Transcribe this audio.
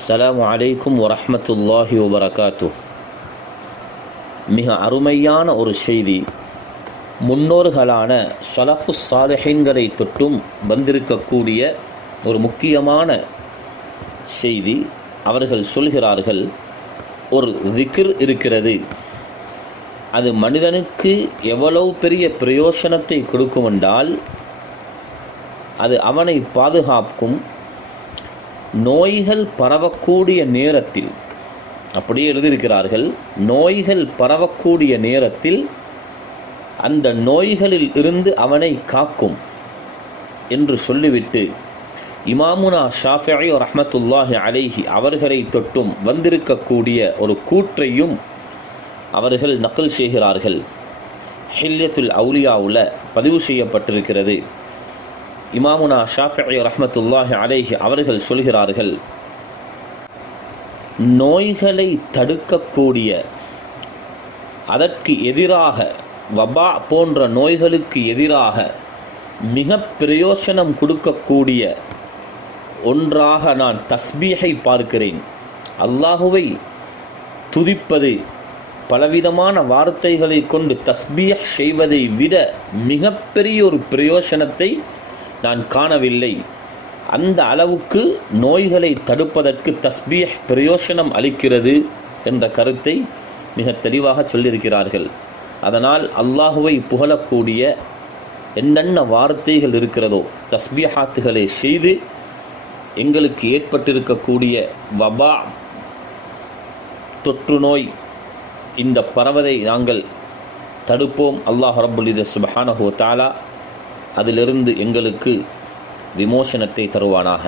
அஸ்ஸலாமு அலைக்கும் வரஹ்மத்துல்லாஹி வபரகாத்துஹ். மிக அருமையான ஒரு செய்தி, முன்னோர்களான ஸலஃபு ஸாலிஹீன்களை தொட்டும் வந்திருக்கக்கூடிய ஒரு முக்கியமான செய்தி. அவர்கள் சொல்கிறார்கள், ஒரு திக்ர் இருக்கிறது, அது மனிதனுக்கு எவ்வளவு பெரிய பிரயோசனத்தை கொடுக்கும் என்றால் அது அவனை பாதுகாக்கும். நோய்கள் பரவக்கூடிய நேரத்தில், அப்படியே எழுதியிருக்கிறார்கள், நோய்கள் பரவக்கூடிய நேரத்தில் அந்த நோய்களில் இருந்து அவனை காக்கும் என்று சொல்லிவிட்டு இமாமுனா ஷாஃபிஈ ரஹ்மத்துல்லாஹி அலைஹி அவர்களை தொட்டும் வந்திருக்கக்கூடிய ஒரு கூற்றையும் அவர்கள் நக்கல் செய்கிறார்கள். ஹில்யத்துல் அவுலியாவுல பதிவு செய்யப்பட்டிருக்கிறது. இமாமுனா ஷாஃபிஈ ரஹ்மத்துல்லாஹி அலைஹி அவர்கள் சொல்கிறார்கள், நோய்களை தடுக்கக்கூடிய, அதற்கு எதிராக, வபா போன்ற நோய்களுக்கு எதிராக மிக பிரயோசனம் கொடுக்கக்கூடிய ஒன்றாக நான் தஸ்பீஹை பார்க்கிறேன். அல்லாஹுவை துதிப்பது, பலவிதமான வார்த்தைகளை கொண்டு தஸ்பீஹ் செய்வதை விட மிகப்பெரிய ஒரு பிரயோசனத்தை நான் காணவில்லை. அந்த அளவுக்கு நோய்களை தடுப்பதற்கு தஸ்பீஹ் பிரயோசனம் அளிக்கிறது என்ற கருத்தை மிக தெளிவாக சொல்லியிருக்கிறார்கள். அதனால் அல்லாஹுவை புகழக்கூடிய என்னென்ன வார்த்தைகள் இருக்கிறதோ தஸ்பீஹாத்துகளை செய்து எங்களுக்கு ஏற்பட்டிருக்கக்கூடிய வபா தொற்று நோய் இந்த பரவதை நாங்கள் தடுப்போம். அல்லாஹ் ரப்புல் இஸ்ஸத் சுப்ஹானஹு வ தஆலா அதிலிருந்து எங்களுக்கு விமோசனத்தை தருவானாக.